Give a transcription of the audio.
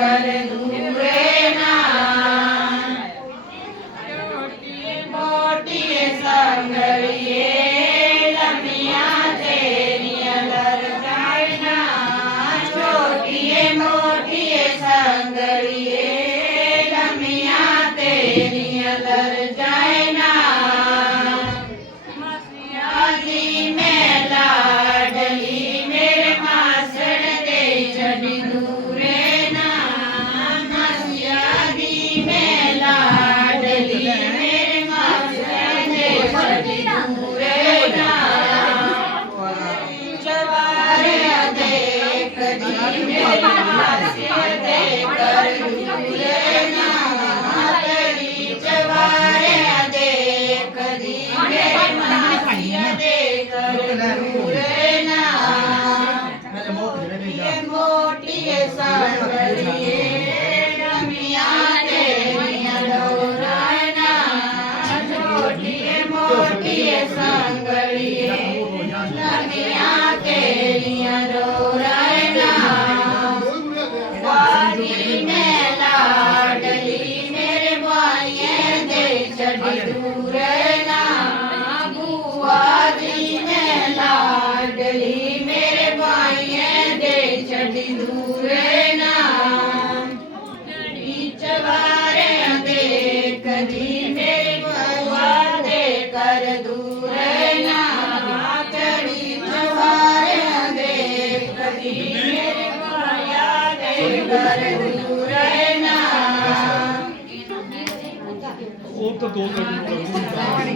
कर दूरे ना मोटी संगड़िए लमिया तेरी लर जाए ना छोटी मोटी संगड़िए लमिया तेरी लर जाए ना मसियादी में लाडली मेरे मासड़ दे चढ़ी दूरे ना मसियादी में लाडली मेरे मासड़ दे चढ़ी दूरे ना जवारे देख दी मेरी मासड़ दे कर दूरे ना तेरी जवारे देख दी मेरी मासड़ दे कर दूरे ना मोटी संगड़िए रमिया तेरी डोराना छोटी मोटी संगड़िए रमिया तेरी डोराना वाली में लाडली मेरे बाइये दे चढ़ी दूरे ना बुआरी में लाडली मेरे बाइये दे चढ़ी दूरे ना चवारे देख दी मेरी बुआ दे कर दूरे ना चढ़ी चवारे देख दी मेरी बुआ दे कर दूरे ना ਉਹ ਤਾਂ 2 ਮਿੰਟ